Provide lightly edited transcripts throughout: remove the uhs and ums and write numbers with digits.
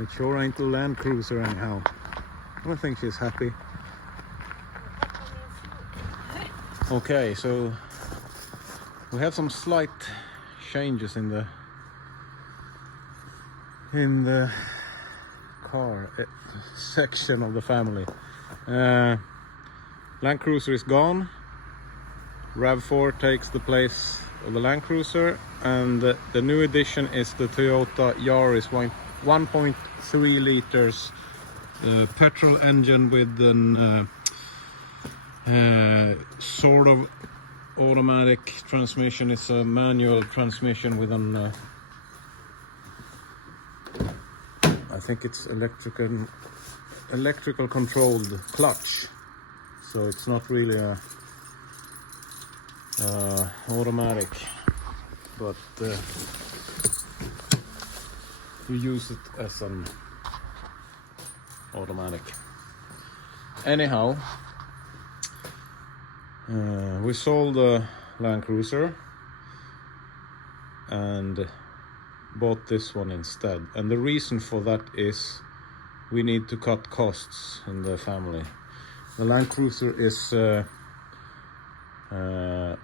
It sure ain't the Land Cruiser anyhow. I don't think she's happy. Okay, so we have some slight changes in the car section of the family. Land Cruiser is gone. RAV4 takes the place of the Land Cruiser, and the new addition is the Toyota Yaris 1.3 liters petrol engine with an sort of automatic transmission. It's a manual transmission with an I think it's electrical controlled clutch, so it's not really a automatic, but you use it as an automatic. Anyhow, we sold the Land Cruiser and bought this one instead, and the reason for that is we need to cut costs in the family. The Land Cruiser is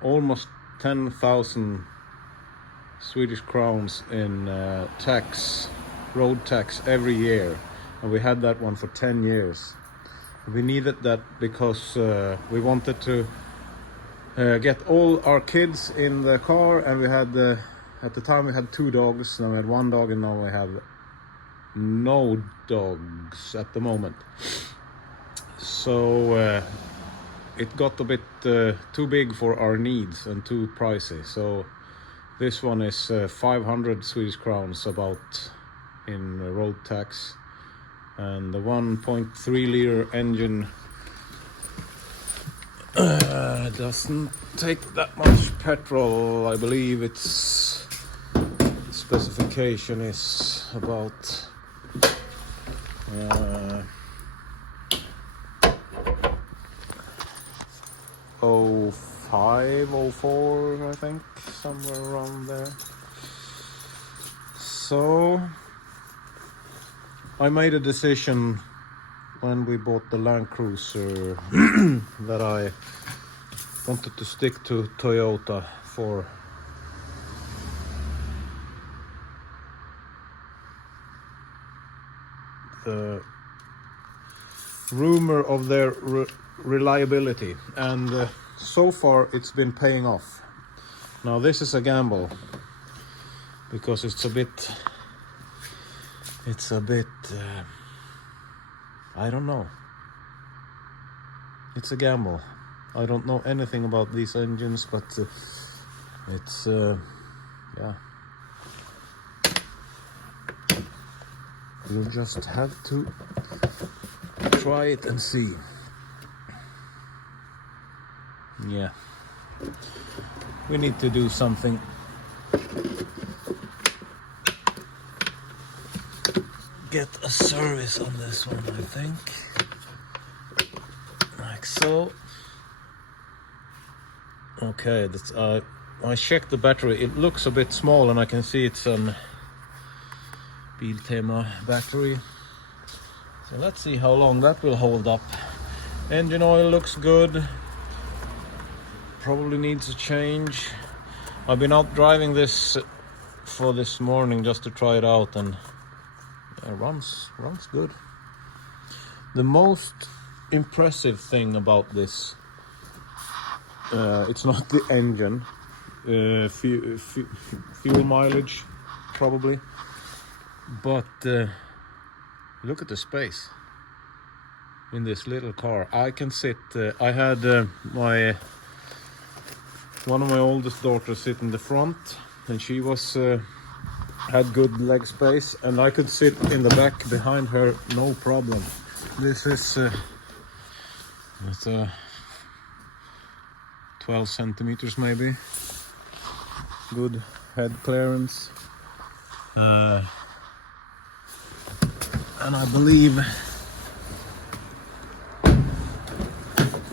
almost 10,000 Swedish crowns in road tax every year, and we had that one for 10 years. We needed that because we wanted to get all our kids in the car, and we had at the time we had 2 dogs, now we had 1 dog, and now we have no dogs at the moment. So it got a bit too big for our needs and too pricey. So this one is 500 Swedish crowns about in road tax, and the 1.3 liter engine doesn't take that much petrol. I believe its specification is about 05, 04, I think, somewhere around there. So I made a decision when we bought the Land Cruiser that I wanted to stick to Toyota for the rumor of their reliability, and so far it's been paying off. Now this is a gamble because it's a bit I don't know, it's a gamble. I don't know anything about these engines, but it's yeah, you'll just have to try it and see. Yeah, we need to do something. Get a service on this one, I think, like so. Okay, that's I checked the battery. It looks a bit small, and I can see it's an Biltema battery. So let's see how long that will hold up. Engine oil looks good. Probably needs a change. I've been out driving this for this morning just to try it out, and it runs good. The most impressive thing about this, it's not the engine, fuel mileage probably, but look at the space in this little car. I can sit, I had one of my oldest daughters sit in the front, and she was had good leg space, and I could sit in the back behind her, no problem. This is it's 12 centimeters maybe. Good head clearance, and I believe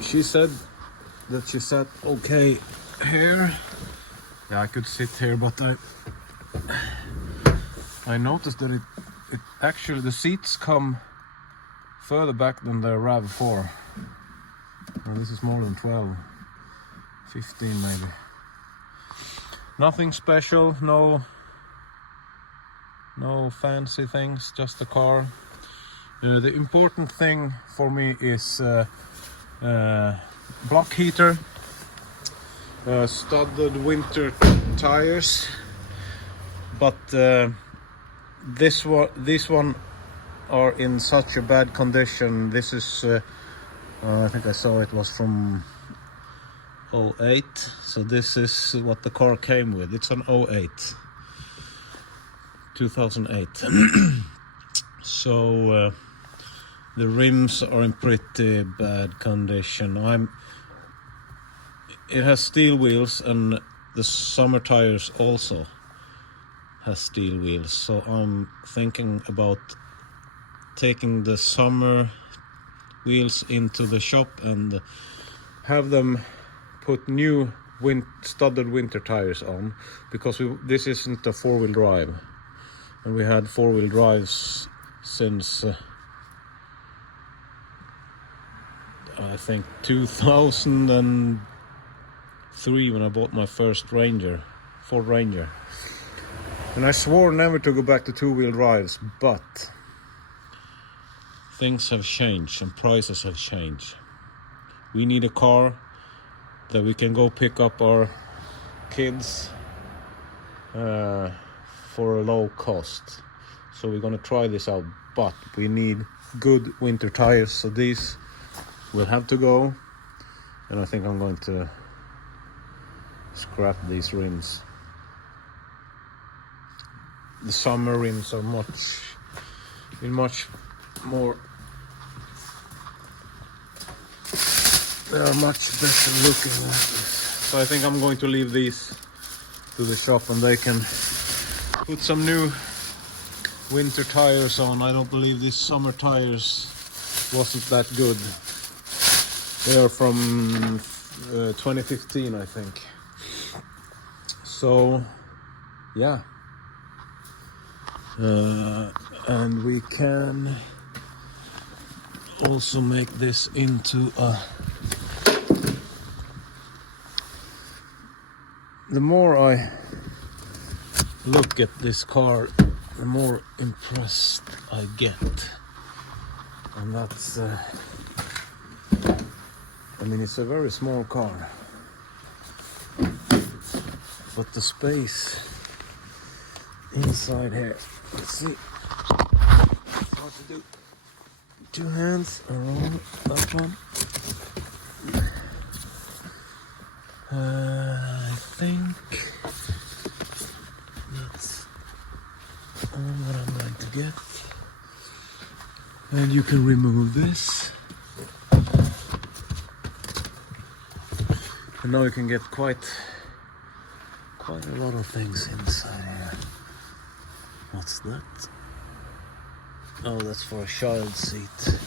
she said that she sat okay here. Yeah, I could sit here, but I noticed that Actually, the seats come further back than the RAV4. Well, this is more than 12, 15 maybe. Nothing special, no fancy things, just the car. The important thing for me is block heater, studded winter tires, but these one are in such a bad condition. This is I think I saw it was from 08, so this is what the car came with. It's an 08, 2008. So the rims are in pretty bad condition. It has steel wheels, and the summer tires also has steel wheels, so I'm thinking about taking the summer wheels into the shop and have them put new studded winter tires on, because this isn't a four-wheel drive, and we had four-wheel drives since I think 2003, when I bought my first Ford Ranger. And I swore never to go back to two-wheel drives, but things have changed and prices have changed. We need a car that we can go pick up our kids for a low cost. So we're gonna try this out, but we need good winter tires, so these will have to go, and I think I'm going to scrap these rims. The summer rims are much more, they are much better looking like this. So I think I'm going to leave these to the shop, and they can put some new winter tires on. I don't believe these summer tires wasn't that good. They are from 2015, I think. So yeah, and we can also make this into a... The more I look at this car, the more impressed I get. And that's I mean, it's a very small car, but the space inside here, let's see, hard to do. Two hands around that one. I think that's all what I'm going to get. And you can remove this. And now you can get quite a lot of things inside here. What's that? Oh, that's for a child seat.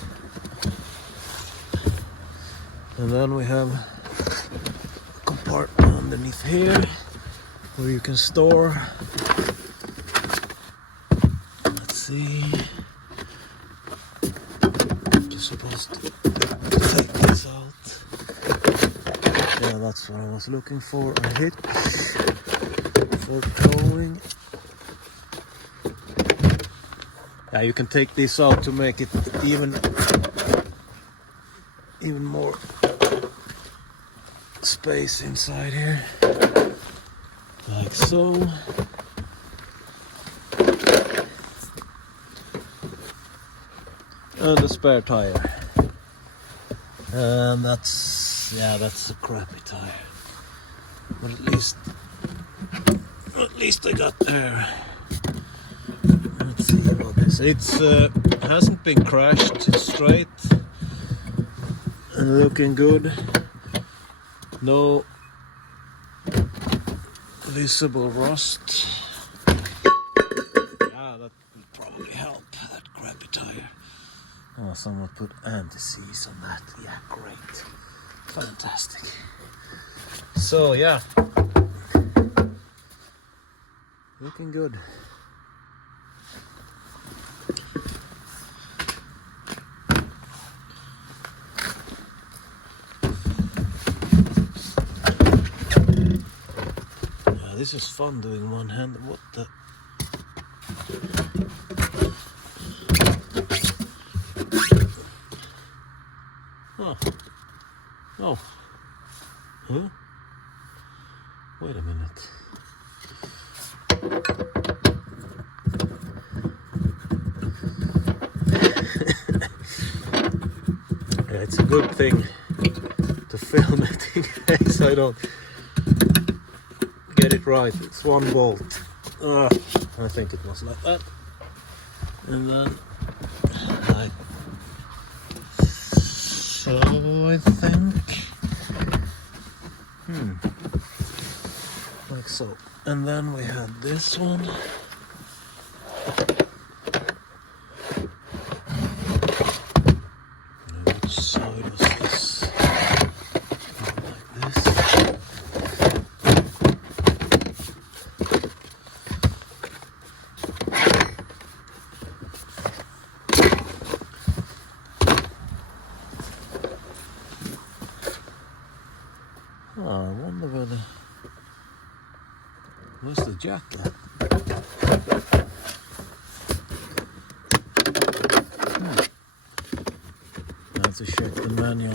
And then we have a compartment underneath here where you can store. Let's see. Just supposed to take this out. Yeah, that's what I was looking for. A hitch for towing. Yeah, you can take this out to make it even more space inside here, like so. And a spare tire, and that's a crappy tire, but at least I got there. Let's see about this. It's hasn't been crashed, it's straight and looking good. No visible rust. Yeah, that will probably help, that crappy tire. Oh, someone put anti-seize on that. Yeah, great. Fantastic. So yeah, looking good. This is fun doing one hand. What the? Oh. Oh. Huh? Wait a minute. Yeah, it's a good thing to film it in case I don't get it right. It's one bolt. I think it was like that. And then like so, I think. Like so. And then we had this one. Which side was this? Like this. Oh, I wonder whether. Where's the jack at? That's a shit. The manual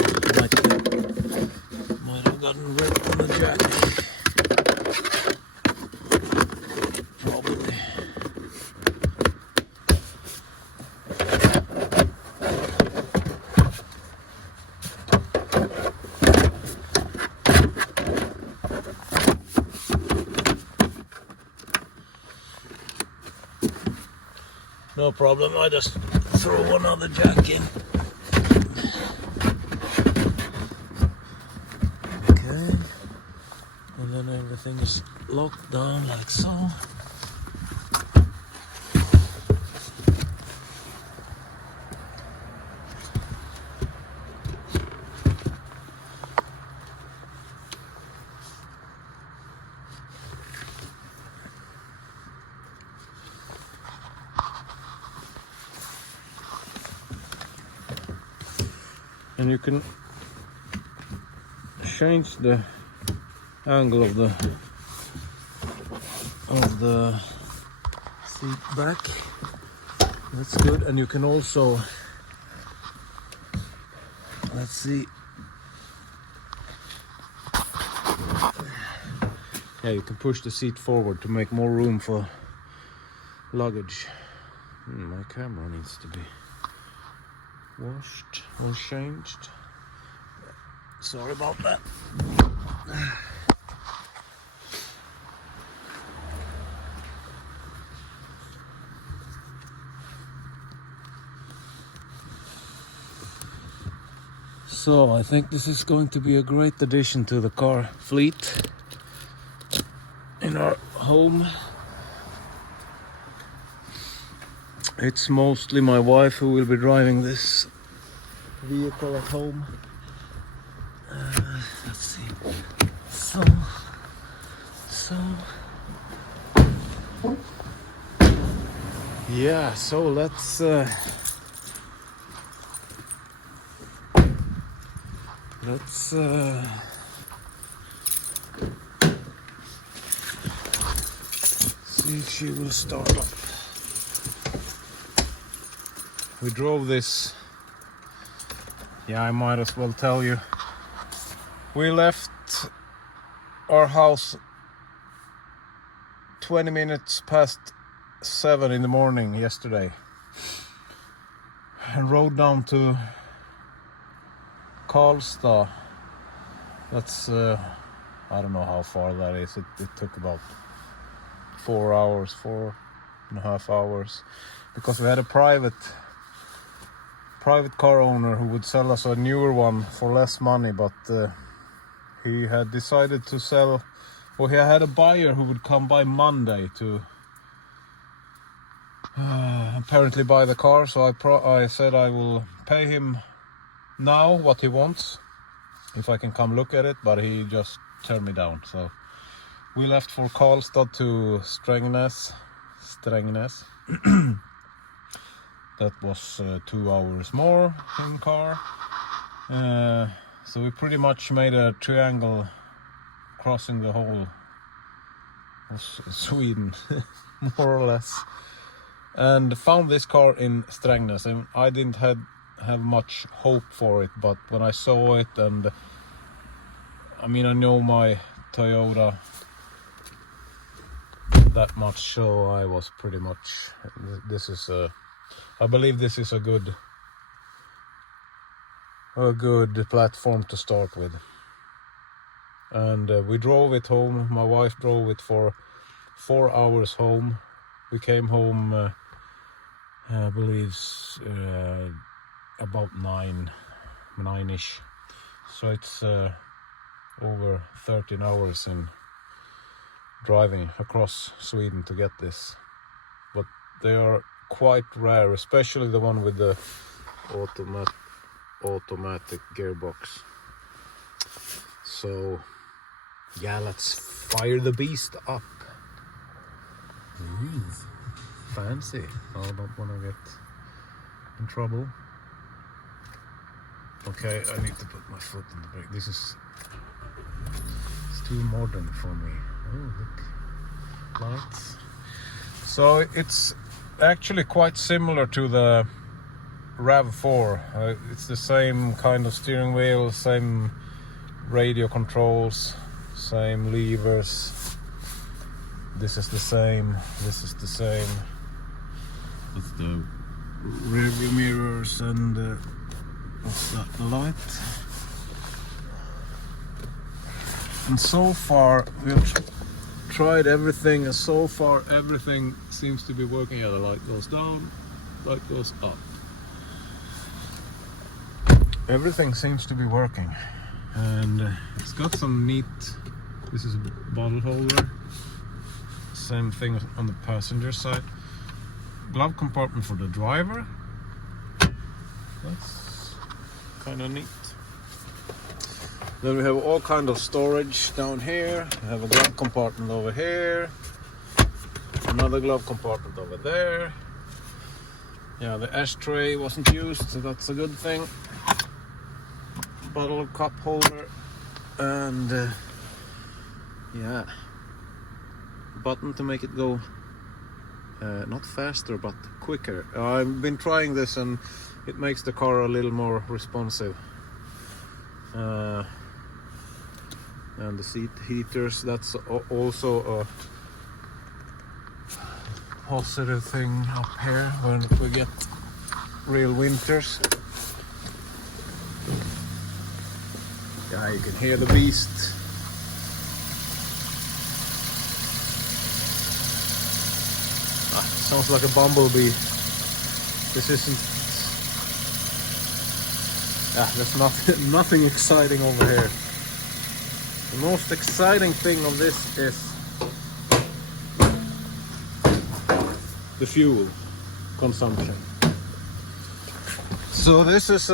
might have gotten ripped on the jack. Probably. No problem, I just throw one other jack in. Okay, and then everything is locked down like so. And you can change the angle of the seat back. That's good. And you can also, let's see, yeah, you can push the seat forward to make more room for luggage. My camera needs to be washed or changed. Sorry about that. So I think this is going to be a great addition to the car fleet in our home. It's mostly my wife who will be driving this vehicle at home. Let's see. Yeah, so let's see if she will start up. We drove this, yeah, I might as well tell you. We left our house 20 minutes past 7 in the morning yesterday and rode down to Karlstad. That's, I don't know how far that is. It took about 4 hours, 4.5 hours, because we had a private car owner who would sell us a newer one for less money, but he had decided to sell, or he had a buyer who would come by Monday to apparently buy the car. So I said I will pay him now what he wants if I can come look at it, but he just turned me down. So we left for Karlstad to Strängnäs. That was 2 hours more in car. So we pretty much made a triangle crossing the whole of Sweden, more or less. And found this car in Strängnäs, and I didn't have much hope for it, but when I saw it, and I mean, I know my Toyota that much, so I was pretty much, I believe this is a good platform to start with. And we drove it home. My wife drove it for 4 hours home. We came home I believe about 9-ish, so it's over 13 hours in driving across Sweden to get this. But they are quite rare, especially the one with the automatic gearbox. So yeah, let's fire the beast up. Fancy. I don't want to get in trouble. Okay, I need to put my foot in the brake. It's too modern for me. Oh, look, lights. So it's actually quite similar to the RAV4. It's the same kind of steering wheel, same radio controls, same levers. This is the same. This is the same. With the rear view mirrors and what's that, the light. And so far we've tried everything, and so far everything seems to be working. Yeah, the light goes down, light goes up. Everything seems to be working, and it's got some neat. This is a bottle holder. Same thing on the passenger side. Glove compartment for the driver. That's kind of neat. Then we have all kind of storage down here. We have a glove compartment over here. Another glove compartment over there. Yeah, the ashtray wasn't used, so that's a good thing. Bottle cup holder, and yeah, button to make it go not faster but quicker. I've been trying this, and it makes the car a little more responsive. And the seat heaters, that's also a positive thing up here when we get real winters. Yeah, you can hear the beast. Sounds like a bumblebee. This isn't. There's nothing exciting over here. The most exciting thing of this is the fuel consumption. So this is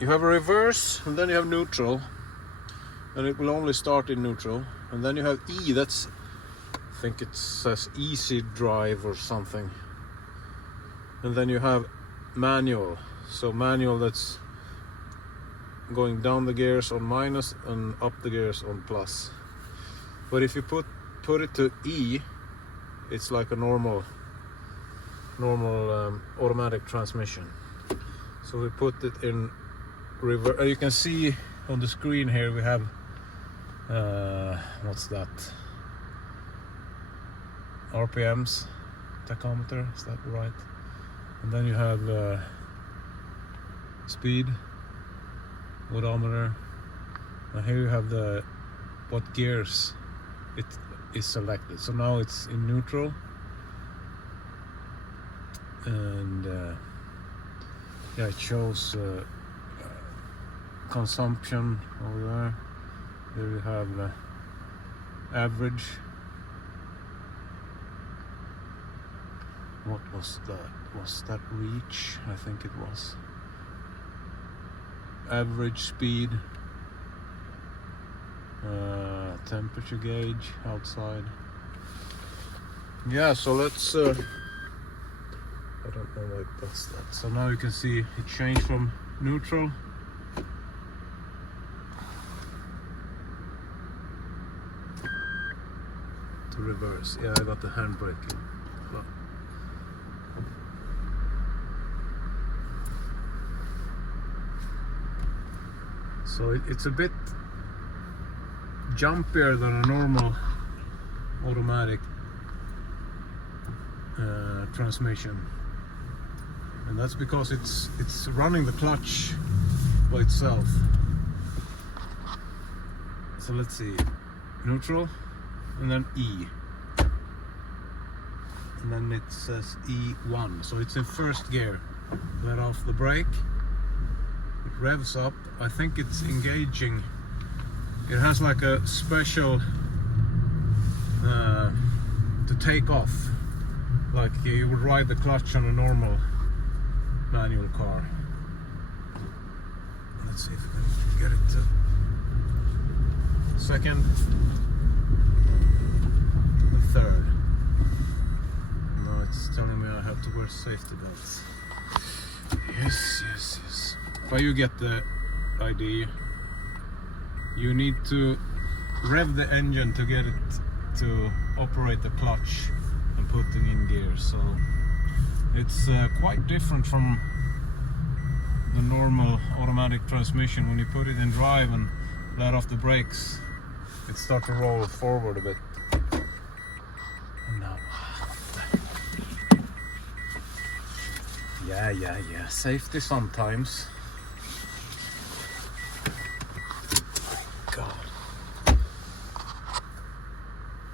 you have a reverse, and then you have neutral, and it will only start in neutral. And then you have E, I think it says easy drive or something. And then you have manual. So manual, that's going down the gears on minus and up the gears on plus. But if you put it to E, it's like a normal automatic transmission. So we put it in reverse. You can see on the screen here we have what's that? RPMs, tachometer, is that right? And then you have speed, odometer, and here you have what gears it is selected. So now it's in neutral, and yeah, it shows consumption over there. There you have average. What was that? Was that reach? I think it was. Average speed. Temperature gauge outside. Yeah, so let's I don't know why that's that. So now you can see it changed from neutral to reverse. Yeah, I got the handbrake in. But so it's a bit jumpier than a normal automatic transmission, and that's because it's running the clutch by itself. So let's see, neutral, and then E, and then it says E1, so it's in first gear. Let off the brake, it revs up. I think it's engaging. It has like a special to take off, like you would ride the clutch on a normal manual car. Let's see if we can get it to second, the third. Now it's telling me I have to wear safety belts. Yes, yes, yes. But you get the idea. You need to rev the engine to get it to operate the clutch and putting in gear. So it's quite different from the normal automatic transmission. When you put it in drive and let off the brakes, it starts to roll forward a bit. No. Yeah. Safety sometimes. God.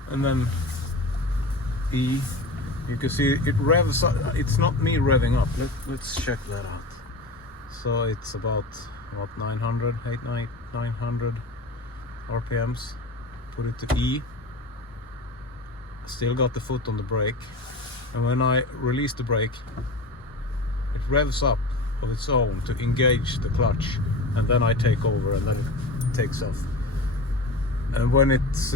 And then E, you can see it revs up. It's not me revving up. Let's check that out. So it's about what, 900 RPMs. Put it to E. Still got the foot on the brake, and when I release the brake, it revs up of its own to engage the clutch, and then I take over, and then it takes off. And when it's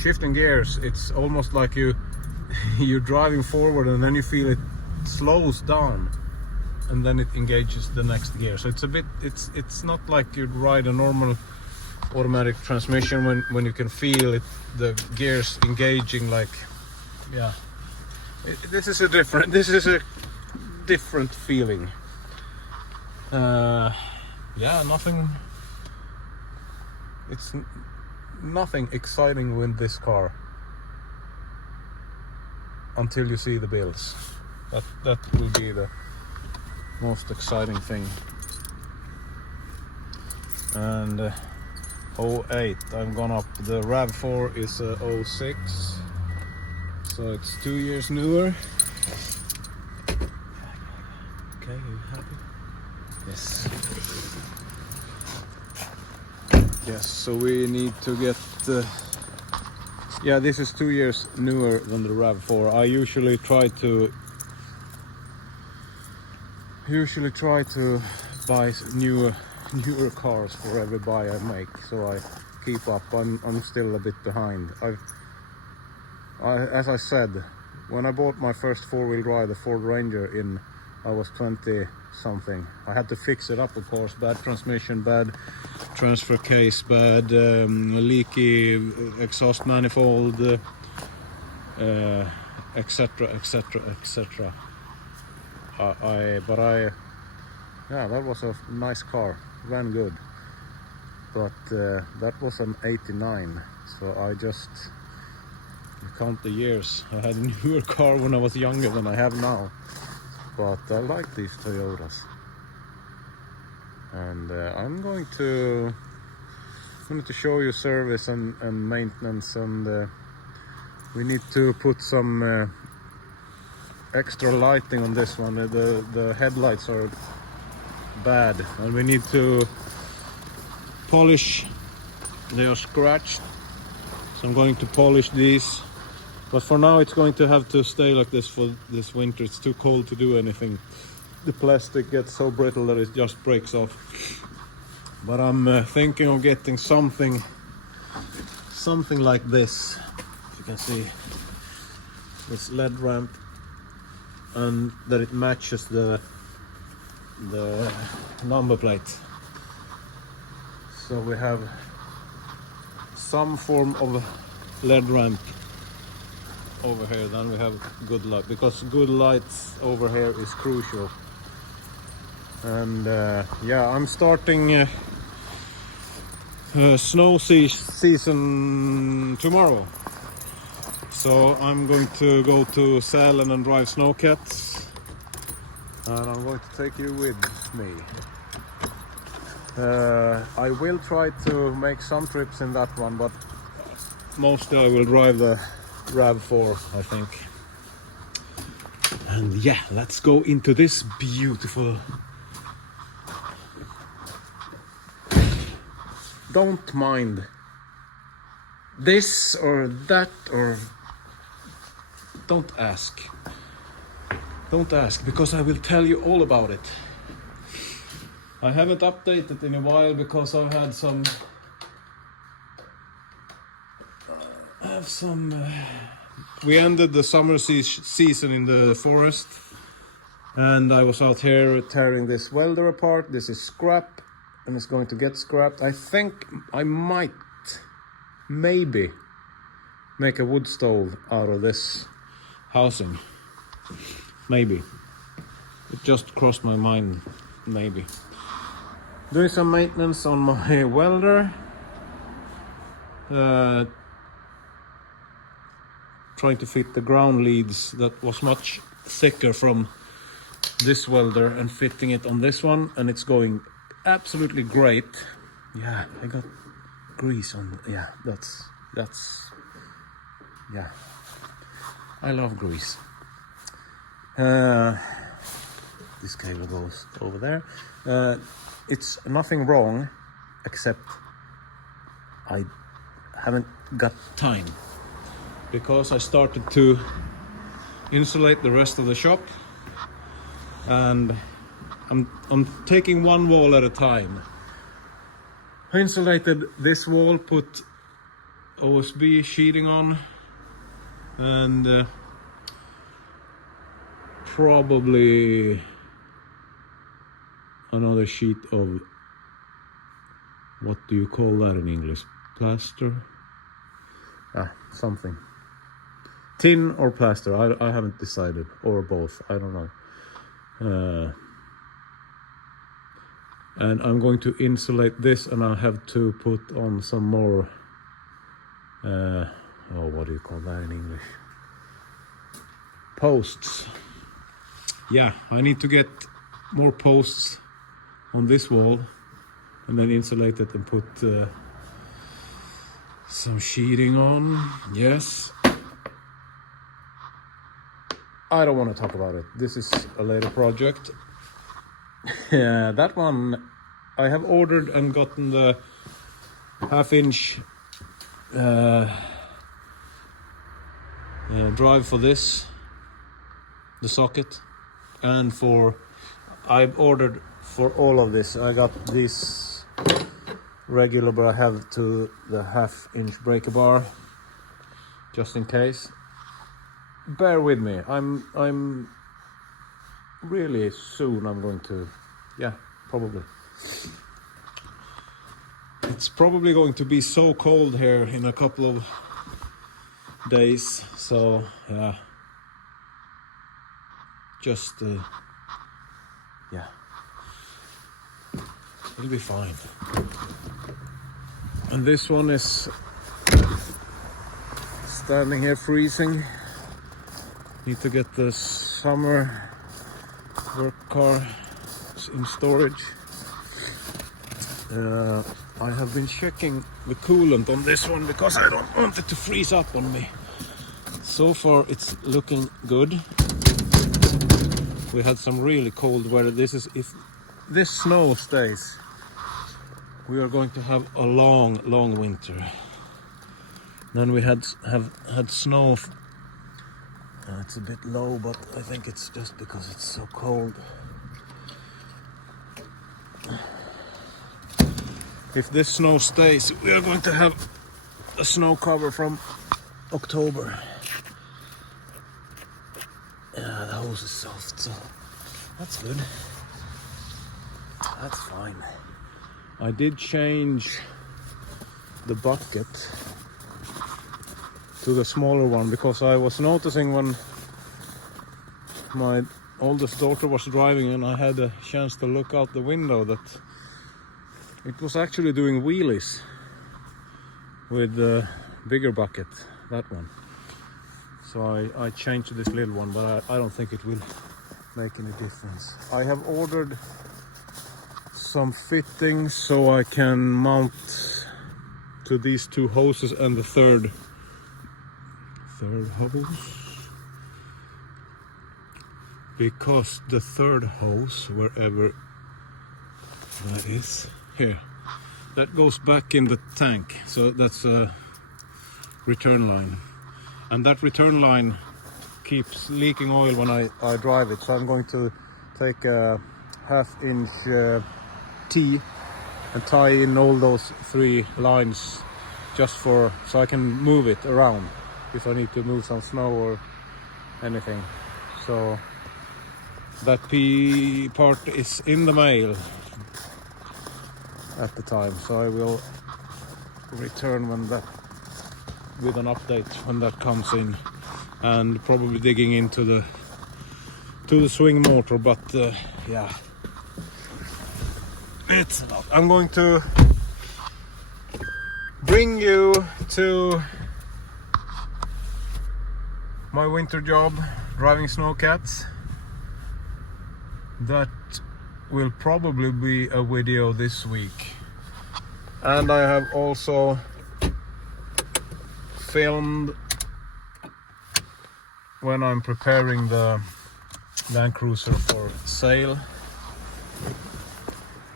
shifting gears, it's almost like you're driving forward, and then you feel it slows down, and then it engages the next gear. So it's a bit, it's not like you'd ride a normal automatic transmission when you can feel it, the gears engaging, like, yeah. This is a different feeling. Yeah, it's nothing exciting with this car until you see the bills. That will be the most exciting thing. And 08, I've gone up. The RAV4 is 06, so it's 2 years newer. Okay, are you happy? Yes. Yes, so we need to get yeah, this is 2 years newer than the RAV4. I usually try to buy newer cars for every buy I make, so I keep up. I'm still a bit behind. As I said, when I bought my first four-wheel drive, the Ford Ranger, I was 20 something. I had to fix it up, of course. Bad transmission, bad transfer case, bad leaky exhaust manifold, etc, etc, etc. Yeah, that was a nice car, ran good, but that was an 89, so I just count the years. I had a newer car when I was younger than I have now, but I like these Toyotas, and I'm going to show you service and maintenance, and we need to put some extra lighting on this one. The headlights are bad, and we need to polish. They are scratched, so I'm going to polish these, but for now it's going to have to stay like this for this winter. It's too cold to do anything. The plastic gets so brittle that it just breaks off. But I'm thinking of getting something like this. If you can see this LED ramp, and that it matches the number plate. So we have some form of LED ramp over here, then we have good light, because good lights over here is crucial. And yeah, I'm starting snow season tomorrow, so I'm going to go to Sälen and drive snowcats, and I'm going to take you with me. I will try to make some trips in that one, but mostly I will drive the RAV4, I think. And yeah, let's go into this beautiful... Don't mind this or that, or don't ask. Don't ask, because I will tell you all about it. I haven't updated in a while because I've had some... we ended the summer season in the forest, and I was out here tearing this welder apart. This is scrap, and it's going to get scrapped. I think I might, maybe, make a wood stove out of this housing. Maybe. It just crossed my mind, maybe. Doing some maintenance on my welder. Trying to fit the ground leads that was much thicker from this welder and fitting it on this one, and it's going absolutely great. Yeah, I got grease on. Yeah, that's yeah, I love grease. This cable goes over there. It's nothing wrong, except I haven't got time, because I started to insulate the rest of the shop, and I'm taking one wall at a time. I insulated this wall, put OSB sheeting on, and probably another sheet of, what do you call that in English? Plaster? Something. Tin or plaster, I haven't decided, or both, I don't know. And I'm going to insulate this, and I'll have to put on some more, what do you call that in English? Posts. Yeah, I need to get more posts on this wall, and then insulate it and put some sheeting on. Yes. I don't want to talk about it. This is a later project. Yeah, that one I have ordered and gotten the half-inch drive for this, the socket, and I've ordered for all of this. I got this regular, but I have to the half-inch breaker bar, just in case. Bear with me. I'm really soon I'm going to, yeah, probably. It's probably going to be so cold here in a couple of days, so yeah, just yeah, it'll be fine. And this one is standing here freezing. Need to get the summer work car in storage. I have been checking the coolant on this one because I don't want it to freeze up on me. So far it's looking good. We had some really cold weather. If this snow stays, we are going to have a long winter. Then we have had snow. It's a bit low, but I think it's just because it's so cold. If this snow stays, we are going to have a snow cover from October. Yeah, the hose is soft, so that's good. That's fine. I did change the bucket to the smaller one, because I was noticing when my oldest daughter was driving and I had a chance to look out the window that it was actually doing wheelies with the bigger bucket, that one. So I changed to this little one, but I don't think it will make any difference. I have ordered some fittings so I can mount to these two hoses and the third hose, because the third hose, wherever that is, here, that goes back in the tank, so that's a return line, and that return line keeps leaking oil when I drive it. So I'm going to take a 1/2 inch T and tie in all those 3 lines, just so I can move it around if I need to move some snow or anything. So that P part is in the mail at the time, so I will return with an update when that comes in, and probably digging into the swing motor, but yeah, it's not. I'm going to bring you to my winter job, driving snowcats. That will probably be a video this week, and I have also filmed when I'm preparing the Land Cruiser for sale.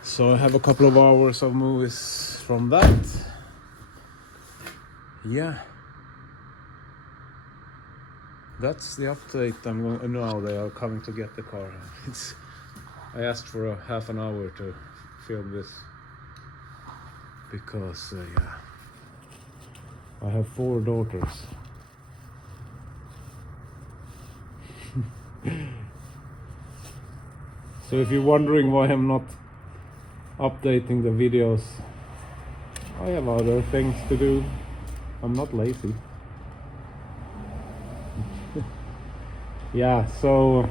So I have a couple of hours of movies from that. Yeah, that's the update. I'm going. Now they are coming to get the car. I asked for a 1/2 hour to film this because yeah, I have 4 daughters. So if you're wondering why I'm not updating the videos, I have other things to do. I'm not lazy. Yeah, so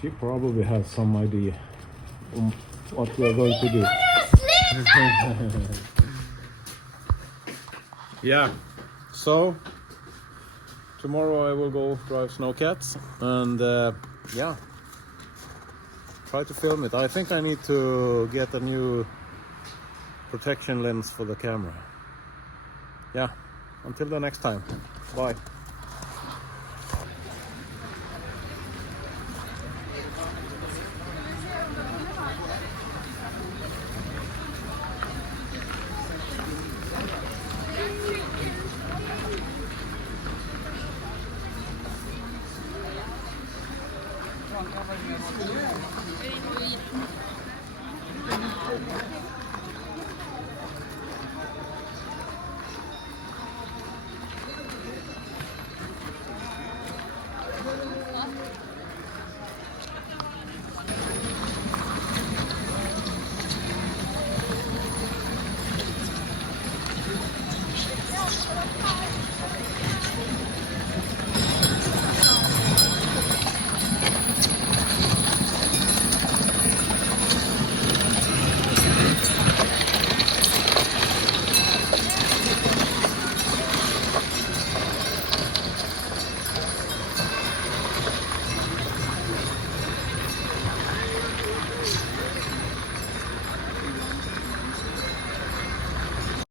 she probably has some idea on what we're going to do. Yeah, so tomorrow I will go drive snowcats and yeah, try to film it. I think I need to get a new protection lens for the camera. Yeah, until the next time, bye.